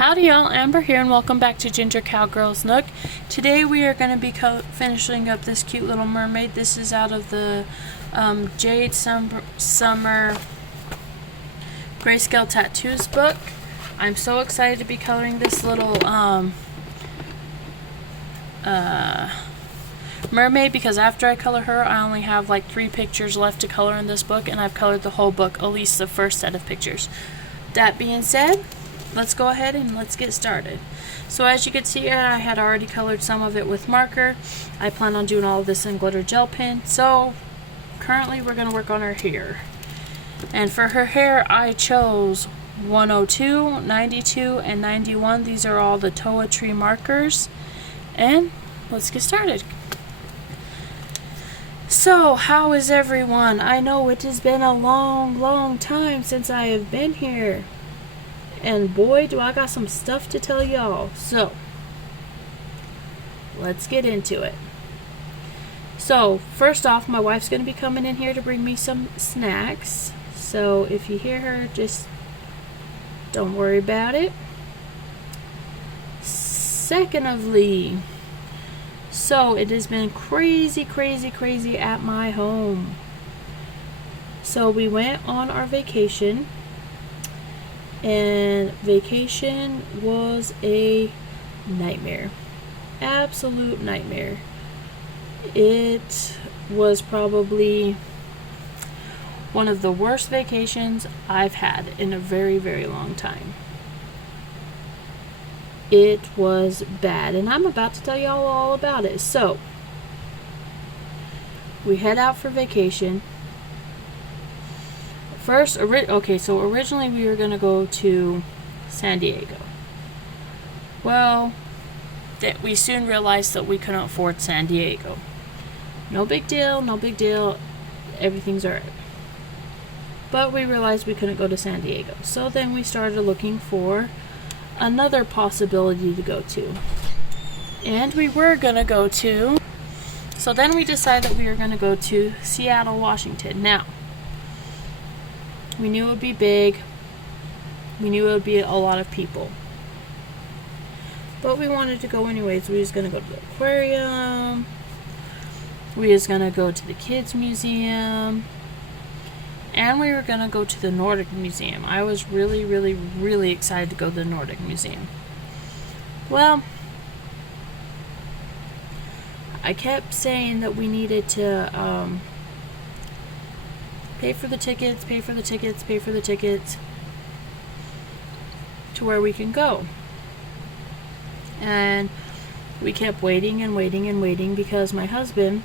Howdy y'all, Amber here and welcome back to Ginger Cowgirl's Nook. Today we are going to be finishing up this cute little mermaid. This is out of the Jade Summer Grayscale Tattoos book. I'm so excited to be coloring this little mermaid because after I color her, I only have like 3 pictures left to color in this book, and I've colored the whole book, at least the first set of pictures. That being said, let's go ahead and let's get started. So as you can see, I had already colored some of it with marker. I plan on doing all of this in glitter gel pen. So currently we're going to work on her hair. And for her hair, I chose 102, 92, and 91. These are all the Toa Tree markers. And let's get started. So, how is everyone? I know it has been a long time since I have been here. And boy, do I got some stuff to tell y'all. So, let's get into it. So, first off, my wife's going to be coming in here to bring me some snacks. So, if you hear her, just don't worry about it. Secondly, so it has been crazy at my home. So, we went on our vacation. And vacation was a nightmare. Absolute nightmare. It was probably one of the worst vacations I've had in a very long time. It was bad, and I'm about to tell y'all all about it. So, we head out for vacation. So originally we were going to go to San Diego. Well, we soon realized that we couldn't afford San Diego. No big deal, everything's alright. But we realized we couldn't go to San Diego. So then we started looking for another possibility to go to. And we were going to go to... So then we decided that we were going to go to Seattle, Washington. Now, we knew it would be big. We knew it would be a lot of people. But we wanted to go anyways. We was going to go to the aquarium. We was going to go to the kids museum. And we were going to go to the Nordic Museum. I was really excited to go to the Nordic Museum. Well, I kept saying that we needed to pay for the tickets to where we can go. And we kept waiting because my husband,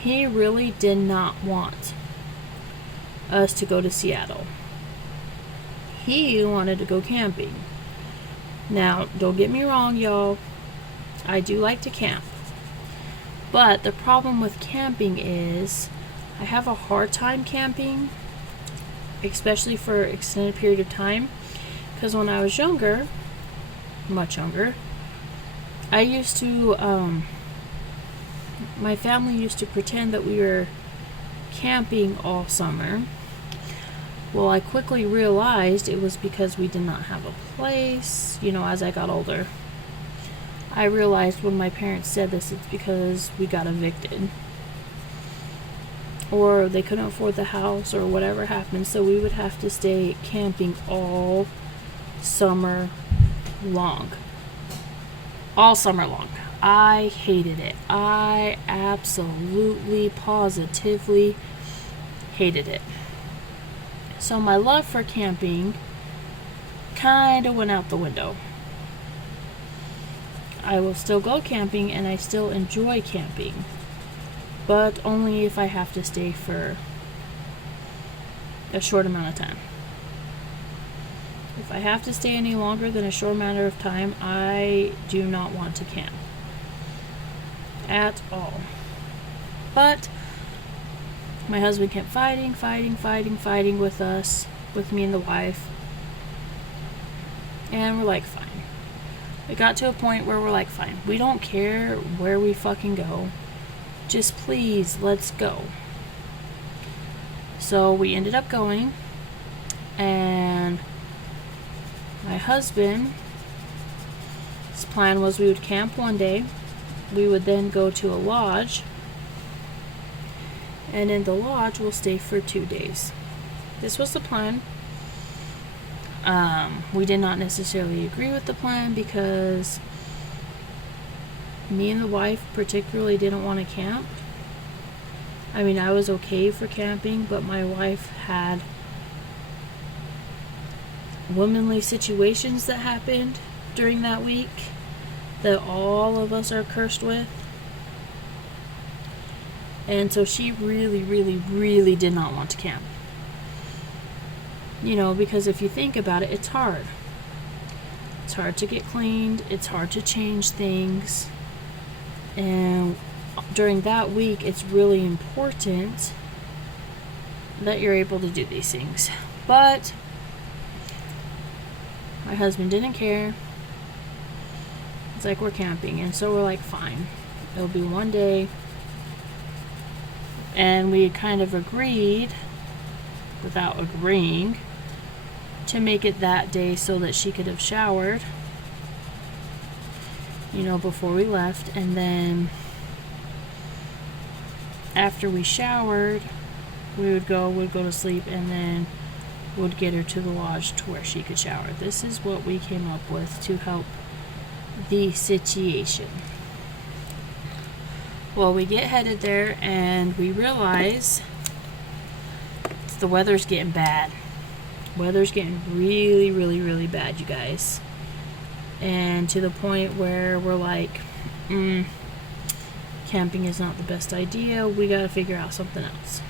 he really did not want us to go to Seattle. He wanted to go camping. Now, don't get me wrong, y'all. I do like to camp. But the problem with camping is I have a hard time camping, especially for an extended period of time, because when I was younger, much younger, I used to, my family used to pretend that we were camping all summer. Well, I quickly realized it was because we did not have a place. As I got older, I realized when my parents said this, it's because we got evicted. Or they couldn't afford the house, or whatever happened, so we would have to stay camping all summer long. All summer long. I hated it. I absolutely, positively hated it. So my love for camping kind of went out the window. I will still go camping, and I still enjoy camping. But only if I have to stay for a short amount of time. If I have to stay any longer than a short amount of time, I do not want to camp. At all. But my husband kept fighting with us, with me and the wife. And we're like, fine. We got to a point where we're like, fine. We don't care where we fucking go. Just please, let's go. So we ended up going, and My husband's plan was we would camp one day, we would then go to a lodge, and in the lodge we'll stay for 2 days. This was the plan. We did not necessarily agree with the plan because me and the wife particularly didn't want to camp. I mean, I was okay for camping, but my wife had womanly situations that happened during that week that all of us are cursed with. And so she really, really, really did not want to camp. You know, because if you think about it, it's hard. It's hard to get cleaned. It's hard to change things. And during that week, it's really important that you're able to do these things. But my husband didn't care. It's like, we're camping. And so we're like, fine. It'll be one day. And we kind of agreed, without agreeing, to make it that day so that she could have showered, you know, before we left. And then after we showered, we'd go to sleep, and then would get her to the lodge to where she could shower. This is what we came up with to help the situation. Well, we get headed there and we realize the weather's getting bad. Weather's getting really, really, really bad, you guys. And to the point where we're like, camping is not the best idea. We gotta figure out something else.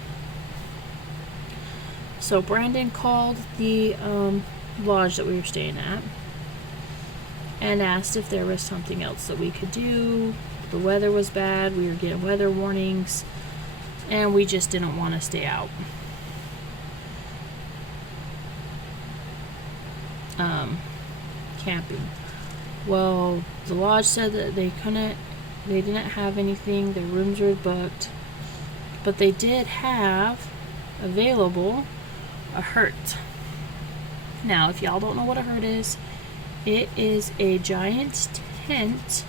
So Brandon called the lodge that we were staying at and asked if there was something else that we could do. The weather was bad. We were getting weather warnings, and we just didn't want to stay out. Camping. Well, the lodge said that they didn't have anything. Their rooms were booked, but they did have available a hurt. Now, if y'all don't know what a hurt is, it is a giant tent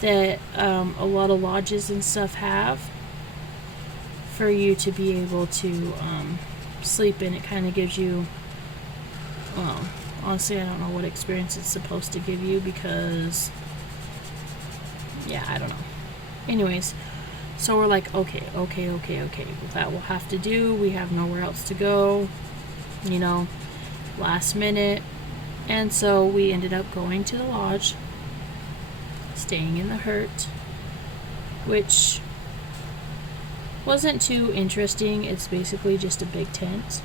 that a lot of lodges and stuff have for you to be able to sleep in. It kind of gives you, honestly, I don't know what experience it's supposed to give you because, yeah, I don't know. Anyways, so we're like, okay, that will have to do. We have nowhere else to go, you know, last minute. And so we ended up going to the lodge, staying in the hurt, which wasn't too interesting. It's basically just a big tent.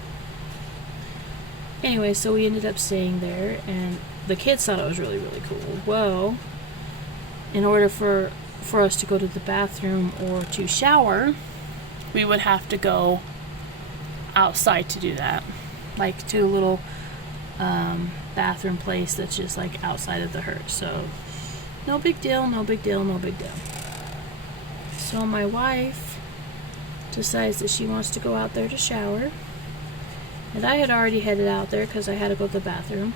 Anyway, so we ended up staying there, and the kids thought it was really, really cool. Well, in order for us to go to the bathroom or to shower, we would have to go outside to do that, like to a little bathroom place that's just like outside of the hurt. So no big deal. So my wife decides that she wants to go out there to shower, and I had already headed out there because I had to go to the bathroom.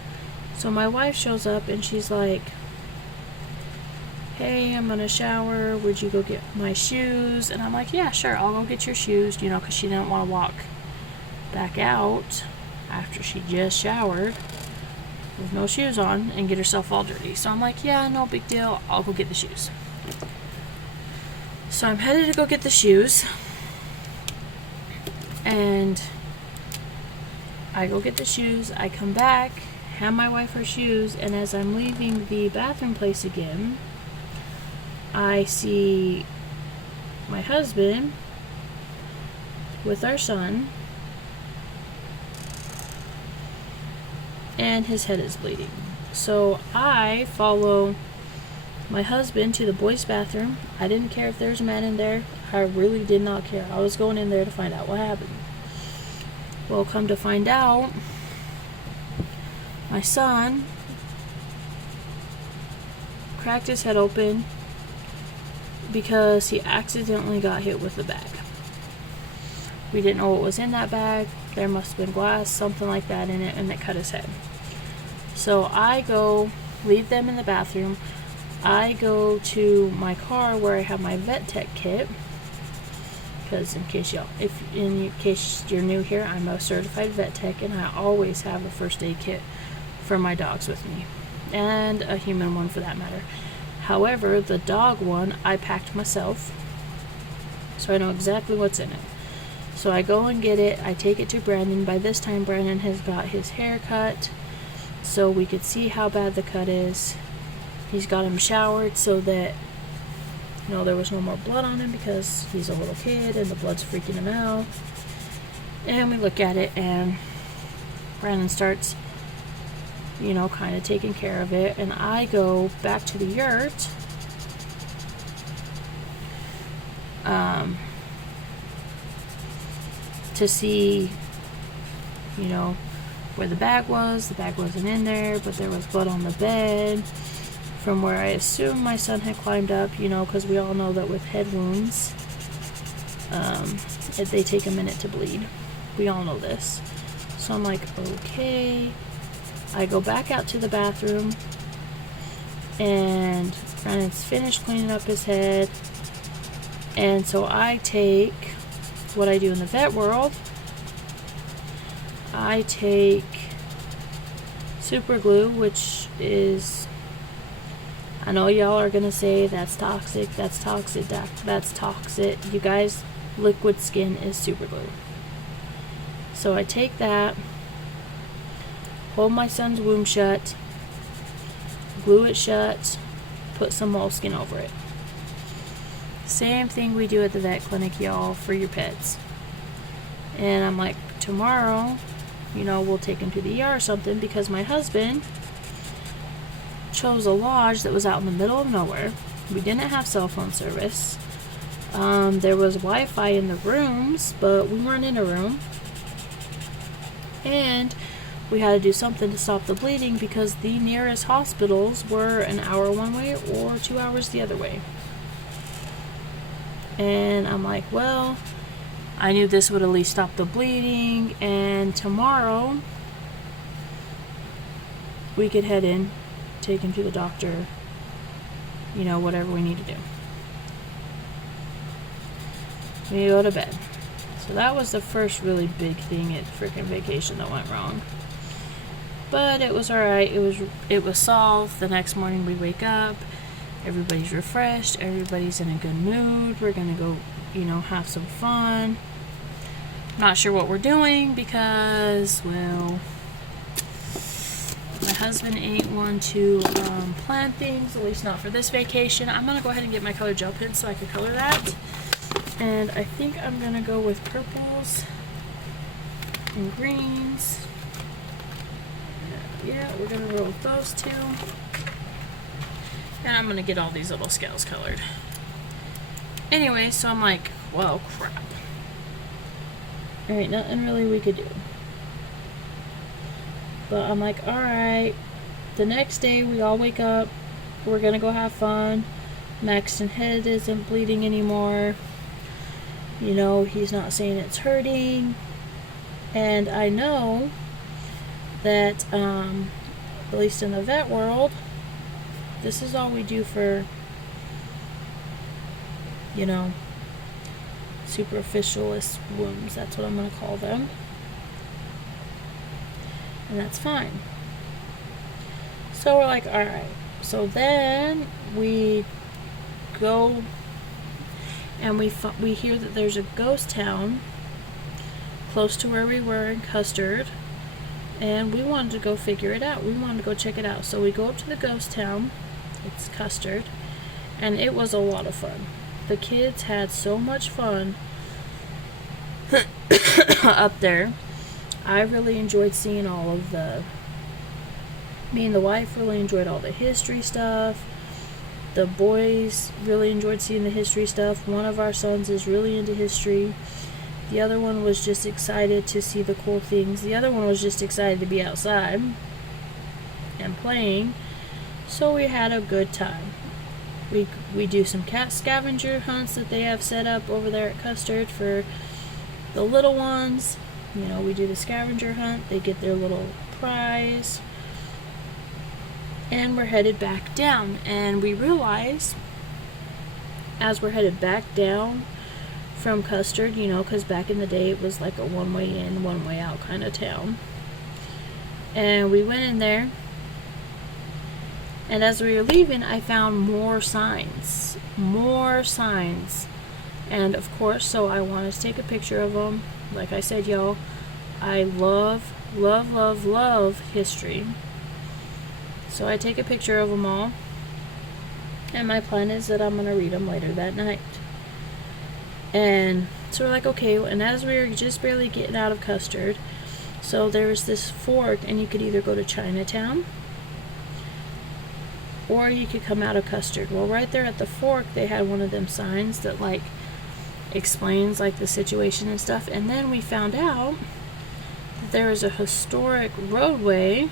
So my wife shows up and she's like, hey, I'm gonna shower, would you go get my shoes? And I'm like, yeah, sure, I'll go get your shoes, you know, because she didn't want to walk back out after she just showered with no shoes on and get herself all dirty. So I'm like, yeah, no big deal, I'll go get the shoes. So I'm headed to go get the shoes, and I go get the shoes, I come back, hand my wife her shoes, and as I'm leaving the bathroom place again, I see my husband with our son, and his head is bleeding. So I follow my husband to the boys' bathroom. I didn't care if there was a man in there. I really did not care. I was going in there to find out what happened. Well, come to find out, my son cracked his head open because he accidentally got hit with the bag. We didn't know what was in that bag. There must have been glass, something like that in it, and it cut his head. So I go, leave them in the bathroom. I go to my car where I have my vet tech kit. Because in case you're new here, I'm a certified vet tech, and I always have a first aid kit for my dogs with me, and a human one for that matter. However, the dog one I packed myself, so I know exactly what's in it. So I go and get it. I take it to Brandon. By this time, Brandon has got his hair cut, so we could see how bad the cut is. He's got him showered so that there was no more blood on him, because he's a little kid and the blood's freaking him out. And we look at it, and Brandon starts, kind of taking care of it. And I go back to the yurt to see, where the bag was. The bag wasn't in there, but there was blood on the bed from where I assume my son had climbed up, because we all know that with head wounds, they take a minute to bleed. We all know this. So I'm like, okay. I go back out to the bathroom, and Brandon's finished cleaning up his head. And so I take what I do in the vet world. I take super glue, which is, I know y'all are gonna say that's toxic, that's toxic, that's toxic. You guys, liquid skin is super glue. So I take that, hold my son's wound shut, glue it shut, put some moleskin over it. Same thing we do at the vet clinic, y'all, for your pets. And I'm like, tomorrow, we'll take him to the ER or something, because my husband chose a lodge that was out in the middle of nowhere. We didn't have cell phone service. There was Wi-Fi in the rooms, but we weren't in a room. And we had to do something to stop the bleeding, because the nearest hospitals were an hour one way or 2 hours the other way. And I'm like, well, I knew this would at least stop the bleeding, and tomorrow we could head in, take him to the doctor, whatever we need to do. We go to bed. So that was the first really big thing at freaking vacation that went wrong. But it was alright. It was solved. The next morning we wake up, everybody's refreshed, everybody's in a good mood. We're gonna go, have some fun. Not sure what we're doing, because, well, my husband ain't one to plan things, at least not for this vacation. I'm going to go ahead and get my colored gel pen so I can color that. And I think I'm going to go with purples and greens. Yeah, we're going to roll with those two. And I'm going to get all these little scales colored. Anyway, so I'm like, well, crap. There ain't nothing really we could do. But I'm like, alright. The next day we all wake up. We're gonna go have fun. Maxton's head isn't bleeding anymore. He's not saying it's hurting. And I know that, at least in the vet world, this is all we do for, superficialist wounds. That's what I'm going to call them. And that's fine. So we're like, alright. So then we go and we hear that there's a ghost town close to where we were in Custard. And we wanted to go figure it out. We wanted to go check it out. So we go up to the ghost town. It's Custard. And it was a lot of fun. The kids had so much fun up there. I really enjoyed seeing all of me and the wife really enjoyed all the history stuff. The boys really enjoyed seeing the history stuff. One of our sons is really into history. The other one was just excited to see the cool things. The other one was just excited to be outside and playing. So we had a good time. We do some cat scavenger hunts that they have set up over there at Custard for the little ones. We do the scavenger hunt. They get their little prize. and we're headed back down. And we realize, as we're headed back down from Custard, you know, because back in the day it was like a one-way in, one-way out kind of town. And we went in there, and as we were leaving, I found more signs. And of course, so I wanted to take a picture of them. Like I said, y'all, I love history. So I take a picture of them all. And my plan is that I'm going to read them later that night. And so we're like, okay, and as we were just barely getting out of Custard, so there was this fork, and you could either go to Chinatown, or you could come out of Custard. Well, right there at the fork, they had one of them signs that, like, explains, like, the situation and stuff. And then we found out that there is a historic roadway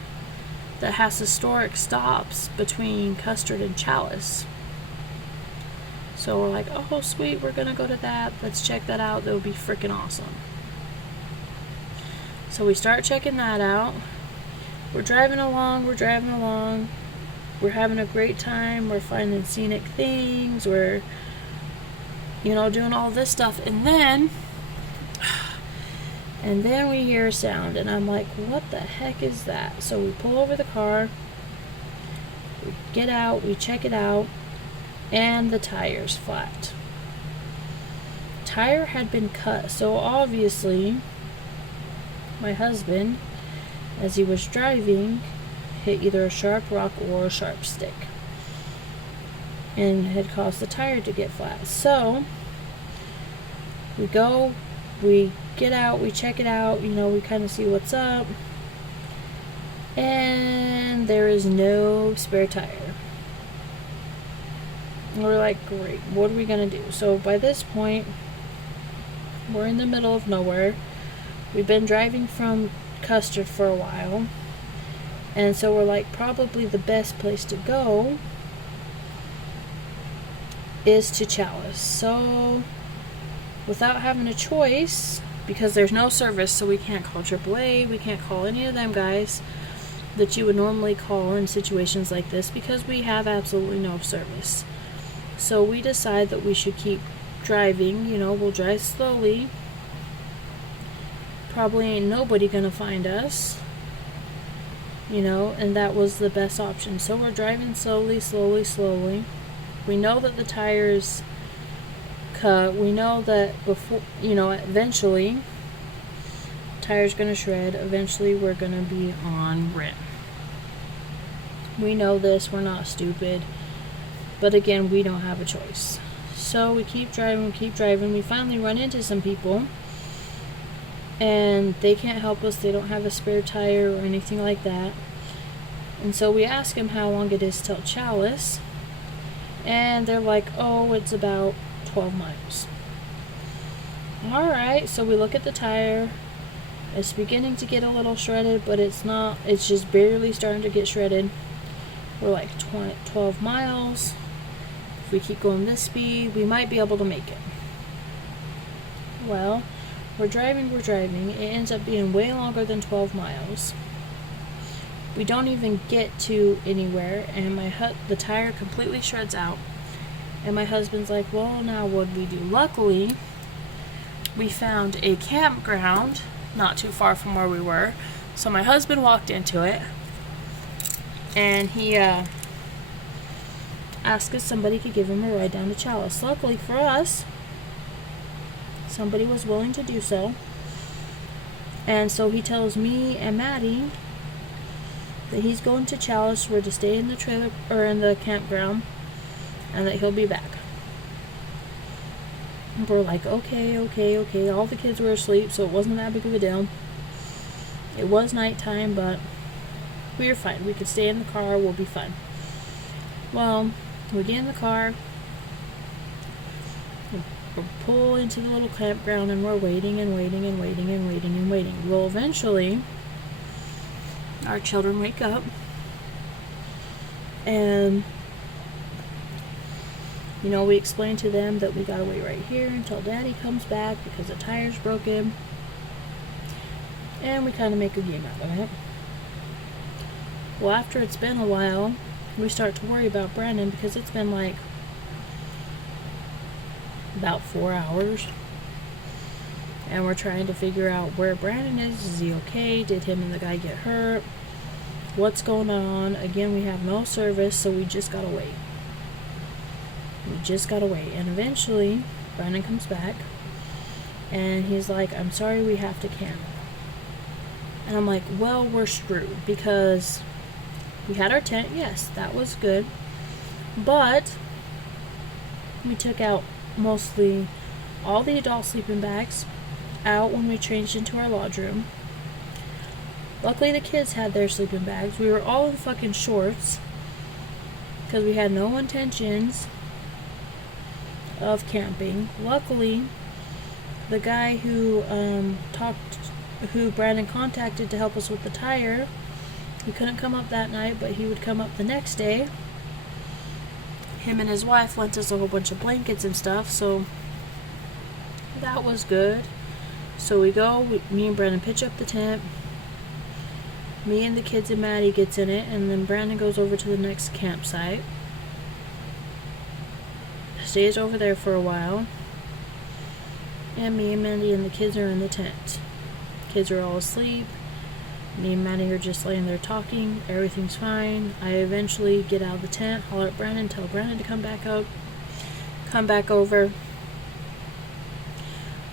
that has historic stops between Custard and Chalice. So we're like, oh, sweet, we're going to go to that. Let's check that out. That would be freaking awesome. So we start checking that out. We're driving along. We're having a great time. We're finding scenic things. We're, you know, doing all this stuff. And then we hear a sound. And I'm like, what the heck is that? So we pull over the car. We get out. We check it out. And the tire's flat. Tire had been cut. So obviously, my husband, as he was driving, hit either a sharp rock or a sharp stick, and had caused the tire to get flat. So we go, we get out, we check it out, you know, we kind of see what's up, and there is no spare tire. And we're like, great, what are we gonna do? So by this point, we're in the middle of nowhere. We've been driving from Custard for a while, and so we're like, probably the best place to go is to Chalice. So without having a choice, because there's no service, so we can't call AAA, we can't call any of them guys that you would normally call in situations like this, because we have absolutely no service. So we decide that we should keep driving. You know, we'll drive slowly. Probably ain't nobody gonna find us, you know, and that was the best option. So we're driving slowly. We know that the tire's cut. We know that before, you know, eventually tire's gonna shred. Eventually we're gonna be on rent. We know this. We're not stupid. But again, we don't have a choice. So we keep driving. We finally run into some people, and they can't help us. They don't have a spare tire or anything like that. And so we ask them how long it is till Chalice, and they're like, oh, it's about 12 miles. Alright, so we look at the tire. It's beginning to get a little shredded, but it's not. It's just barely starting to get shredded. We're like 12 miles. If we keep going this speed, we might be able to make it. Well, we're driving. It ends up being way longer than 12 miles. We don't even get to anywhere, and the tire completely shreds out. And my husband's like, well, now what do we do? Luckily, we found a campground not too far from where we were. So my husband walked into it, and he asked if somebody could give him a ride down to Chalice. Luckily for us, somebody was willing to do so. And so he tells me and Maddie that he's going to Chalice. We're to stay in the trailer or in the campground, and that he'll be back. And we're like, okay. All the kids were asleep, so it wasn't that big of a deal. It was nighttime, but we were fine. We could stay in the car. We'll be fine. Well, we get in the car. We pull into the little campground, and we're waiting. Well, eventually, our children wake up, and you know, we explain to them that we gotta wait right here until Daddy comes back because the tire's broken, and we kind of make a game out of it. Well, after it's been a while, we start to worry about Brandon because it's been like about 4 hours. And we're trying to figure out where Brandon is. Is he okay? Did him and the guy get hurt? What's going on? Again, we have no service, so we just gotta wait. And eventually, Brandon comes back. And he's like, I'm sorry, we have to camp. And I'm like, well, we're screwed. Because we had our tent. Yes, that was good. But we took out mostly all the adult sleeping bags out when we changed into our lodge room. Luckily the kids had their sleeping bags. We were all in fucking shorts because we had no intentions of camping. Luckily the guy who Brandon contacted to help us with the tire, he couldn't come up that night, but he would come up the next day. Him and his wife lent us a whole bunch of blankets and stuff, so that was good. So we go, me and Brandon pitch up the tent. Me and the kids and Maddie gets in it, and then Brandon goes over to the next campsite. Stays over there for a while. And me and Mandy and the kids are in the tent. Kids are all asleep. Me and Maddie are just laying there talking. Everything's fine. I eventually get out of the tent, holler at Brandon, tell Brandon to come back over.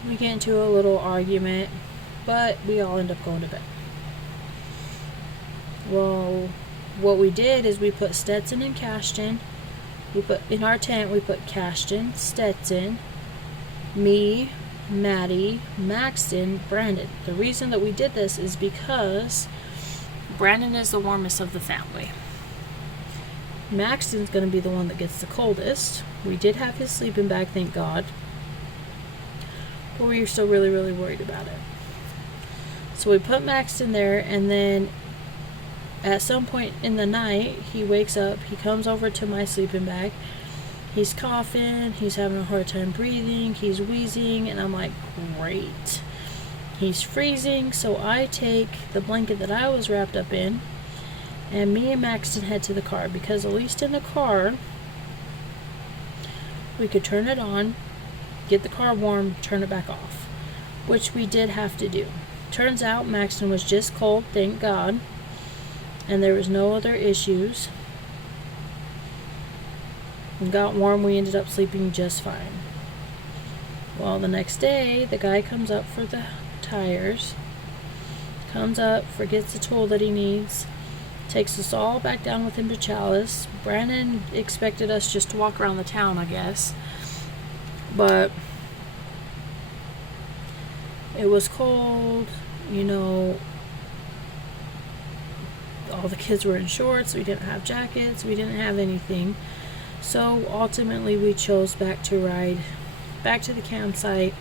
We get into a little argument, but we all end up going to bed. Well, what we did is we put Stetson and Cashton. In our tent, we put Cashton, Stetson, me, Maddie, Maxton, Brandon. The reason that we did this is because Brandon is the warmest of the family. Maxton's going to be the one that gets the coldest. We did have his sleeping bag, thank God. But we were still really, really worried about it. So we put Maxton there, and then at some point in the night, he wakes up, he comes over to my sleeping bag. He's coughing, he's having a hard time breathing, he's wheezing, and I'm like, great. He's freezing, so I take the blanket that I was wrapped up in, and me and Maxton head to the car, because at least in the car, we could turn it on, get the car warm, turn it back off, which we did have to do. Turns out Maxton was just cold, thank God, and there was no other issues. And got warm, we ended up sleeping just fine. Well, the next day, the guy comes up for the tires, comes up, forgets the tool that he needs, takes us all back down with him to Chalice. Brandon expected us just to walk around the town, I guess. But it was cold, you know, all the kids were in shorts, we didn't have jackets, we didn't have anything. So ultimately we chose to ride back to the campsite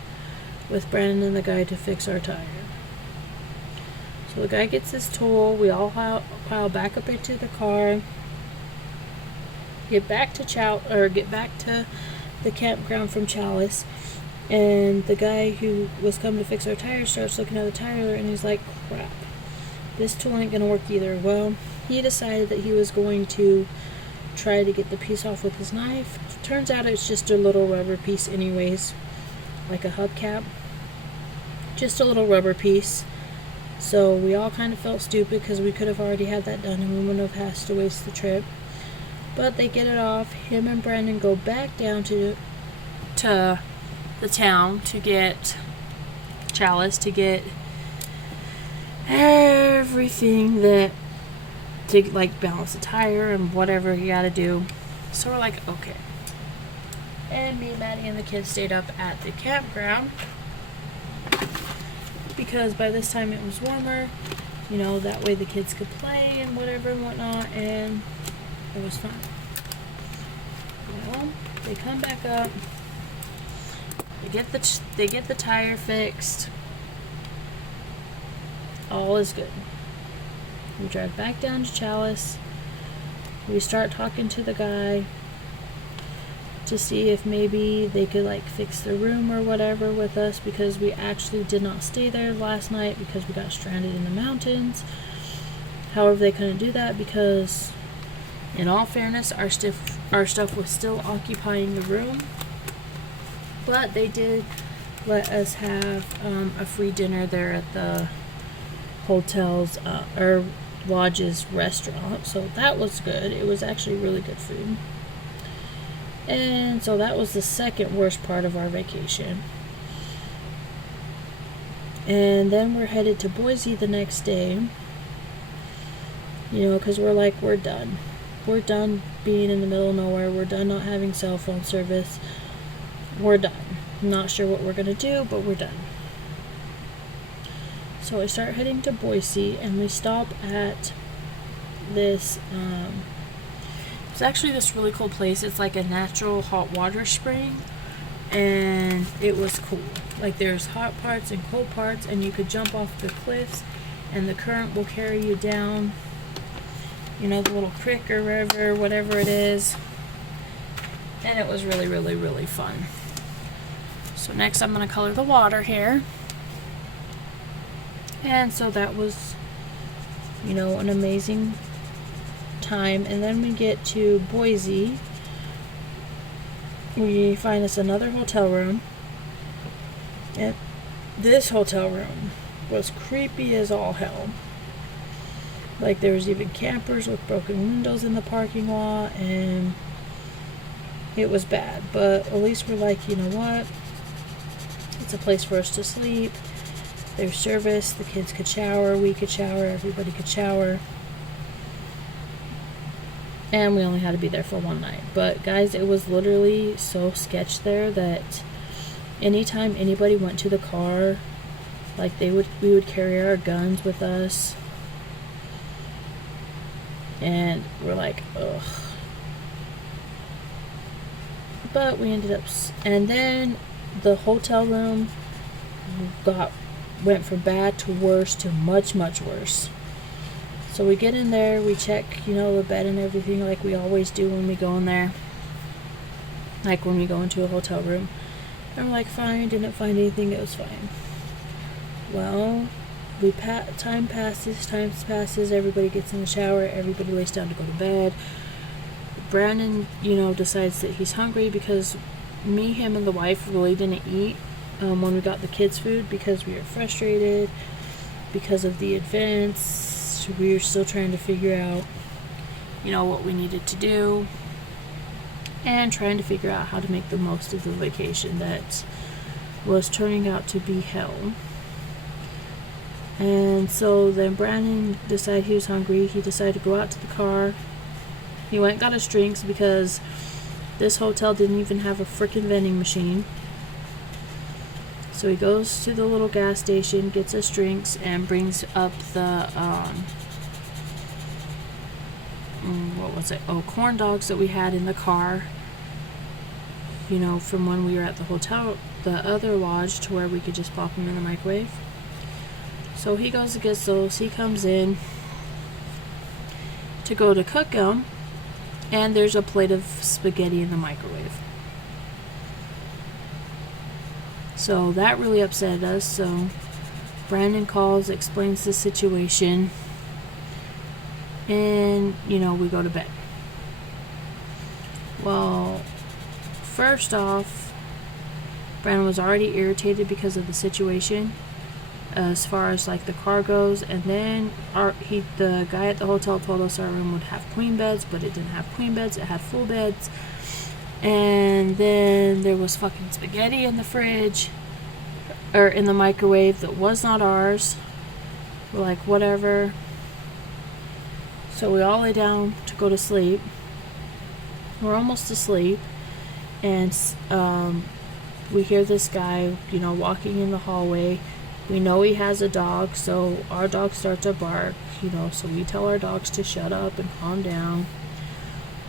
with Brandon and the guy to fix our tire. So the guy gets his tool, we all pile back up into the car, get back to the campground from Chalice, and the guy who was coming to fix our tire starts looking at the tire and he's like, crap, this tool ain't gonna work either. Well, he decided that he was going to try to get the piece off with his knife. Turns out it's just a little rubber piece anyways, like a hubcap, just a little rubber piece. So we all kind of felt stupid because we could have already had that done and we wouldn't have had to waste the trip. But they get it off. Him and Brandon go back down to the town to get Chalice, to get everything that to like balance the tire and whatever you gotta do. So we're like, okay. And me, Maddie, and the kids stayed up at the campground because by this time it was warmer, you know, that way the kids could play and whatever and whatnot, and it was fun. Well, they come back up, they get the tire fixed, all is good. We drive back down to Chalice. We start talking to the guy to see if maybe they could like fix the room or whatever with us, because we actually did not stay there last night because we got stranded in the mountains. However, they couldn't do that because In all fairness, our stuff was still occupying the room, but they did let us have a free dinner there at the hotel's or lodge's restaurant, so that was good. It was actually really good food. And so that was the second worst part of our vacation. And then we're headed to Boise the next day, because we're done. We're done being in the middle of nowhere. We're done not having cell phone service. We're done. Not sure what we're going to do, but we're done. So I start heading to Boise, and we stop at this, it's actually this really cool place. It's like a natural hot water spring, and it was cool. Like, there's hot parts and cold parts, and you could jump off the cliffs, and the current will carry you down, the little creek or river, whatever it is. And it was really, really, really fun. So next I'm going to color the water here. And so that was, an amazing time. And then we get to Boise. We find us another hotel room. And this hotel room was creepy as all hell. Like, there was even campers with broken windows in the parking lot, and it was bad. But at least we're like, you know what? It's a place for us to sleep. There's service. The kids could shower. We could shower. Everybody could shower. And we only had to be there for one night. But guys, it was literally so sketch there that anytime anybody went to the car, like, we would carry our guns with us. And we're like, ugh. But we ended up, and then the hotel room went from bad to worse to much, much worse. So we get in there, we check, the bed and everything like we always do when we go in there. Like when we go into a hotel room. And we're like, fine, didn't find anything, it was fine. Well, time passes, everybody gets in the shower, everybody lays down to go to bed. Brandon, decides that he's hungry because me, him, and the wife really didn't eat when we got the kids' food because we were frustrated because of the events. We were still trying to figure out, what we needed to do and trying to figure out how to make the most of the vacation that was turning out to be hell. And so then Brandon decided he was hungry. He decided to go out to the car. He went and got us drinks because this hotel didn't even have a freaking vending machine. So he goes to the little gas station, gets us drinks, and brings up the, corn dogs that we had in the car, from when we were at the hotel, the other lodge, to where we could just pop them in the microwave. So he goes and gets those. He comes in to go to cook them, and there's a plate of spaghetti in the microwave. So that really upset us. So Brandon calls, explains the situation, and we go to bed. Well, first off, Brandon was already irritated because of the situation as far as like the car goes, and then the guy at the hotel told us our room would have queen beds, but it didn't have queen beds, it had full beds. And then there was fucking spaghetti in the fridge or in the microwave that was not ours. We're like, whatever. So we all lay down to go to sleep. We're almost asleep, and we hear this guy, walking in the hallway. We know he has a dog, so our dog starts to bark, so we tell our dogs to shut up and calm down.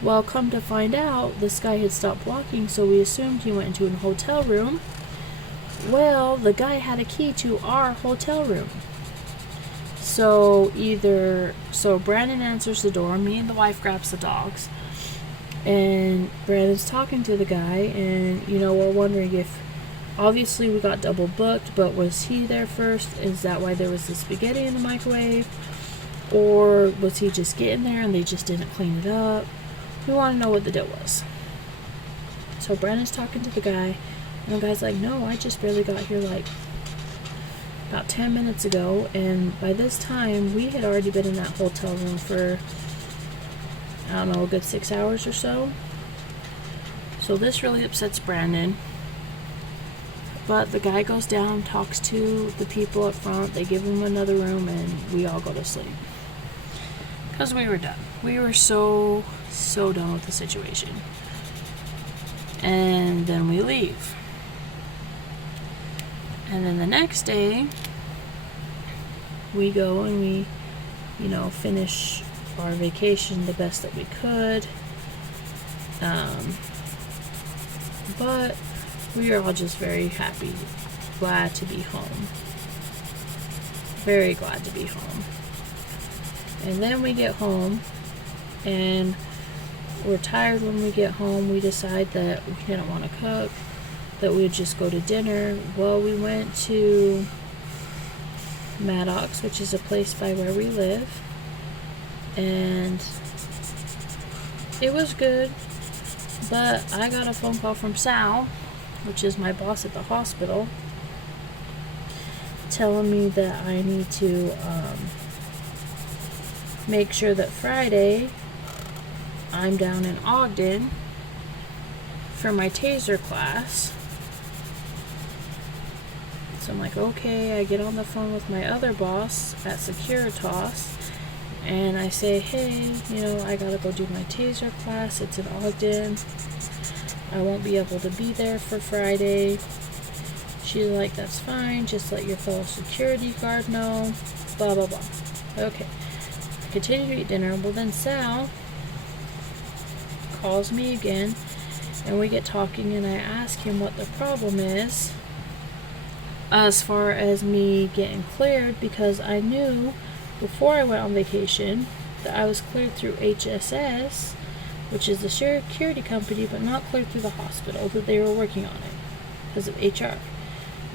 Well, come to find out, this guy had stopped walking, so we assumed he went into a hotel room. Well, the guy had a key to our hotel room. So Brandon answers the door, me and the wife grabs the dogs, and Brandon's talking to the guy, and, we're wondering if, obviously we got double booked, but was he there first? Is that why there was the spaghetti in the microwave? Or was he just getting there and they just didn't clean it up? We want to know what the deal was. So Brandon's talking to the guy, and the guy's like, no, I just barely got here like about 10 minutes ago, and by this time we had already been in that hotel room for, I don't know, a good 6 hours or so. So this really upsets Brandon. But the guy goes down, talks to the people up front, they give him another room, and we all go to sleep. Because we were done. We were so done with the situation. And then we leave. And then the next day, we go and we, finish our vacation the best that we could. But we are all just very happy, glad to be home. Very glad to be home. And then we get home, and we're tired when we get home. We decide that we didn't want to cook, that we would just go to dinner. Well, we went to Maddox, which is a place by where we live, and it was good. But I got a phone call from Sal, which is my boss at the hospital, telling me that I need to make sure that Friday I'm down in Ogden for my taser class. So I'm like, okay. I get on the phone with my other boss at Securitas, and I say, hey, I gotta go do my taser class. It's in Ogden. I won't be able to be there for Friday. She's like, that's fine. Just let your fellow security guard know. Blah, blah, blah. Okay. I continue to eat dinner. Well, then Sal calls me again, and we get talking, and I ask him what the problem is as far as me getting cleared, because I knew before I went on vacation that I was cleared through HSS, which is the security company, but not cleared through the hospital, that they were working on it because of HR.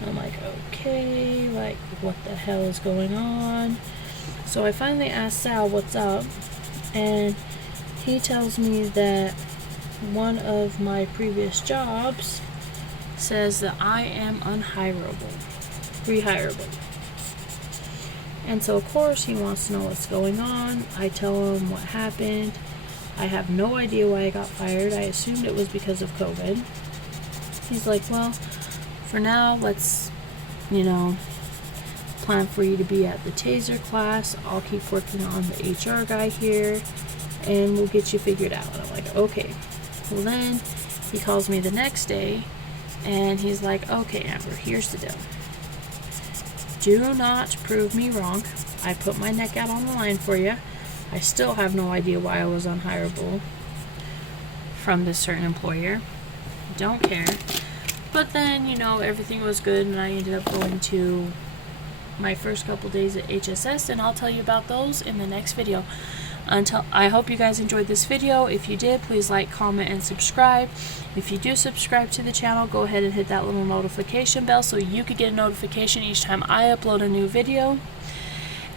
And I'm like, okay, like, what the hell is going on? So I finally asked Sal what's up, and he tells me that one of my previous jobs says that I am rehirable. And so, of course, he wants to know what's going on. I tell him what happened. I have no idea why I got fired. I assumed it was because of COVID. He's like, well, for now, let's, plan for you to be at the taser class. I'll keep working on the HR guy here, and we'll get you figured out. And I'm like, okay. Well, then he calls me the next day, and he's like, okay, Amber, here's the deal. Do not prove me wrong. I put my neck out on the line for you. I still have no idea why I was unhirable from this certain employer. Don't care. But then, everything was good, and I ended up going to my first couple days at HSS, and I'll tell you about those in the next video. I hope you guys enjoyed this video. If you did, please like, comment, and subscribe. If you do subscribe to the channel, go ahead and hit that little notification bell so you could get a notification each time I upload a new video.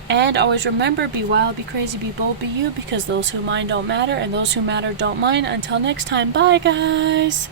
And always remember, be wild, be crazy, be bold, be you, because those who mind don't matter, and those who matter don't mind. Until next time, bye guys!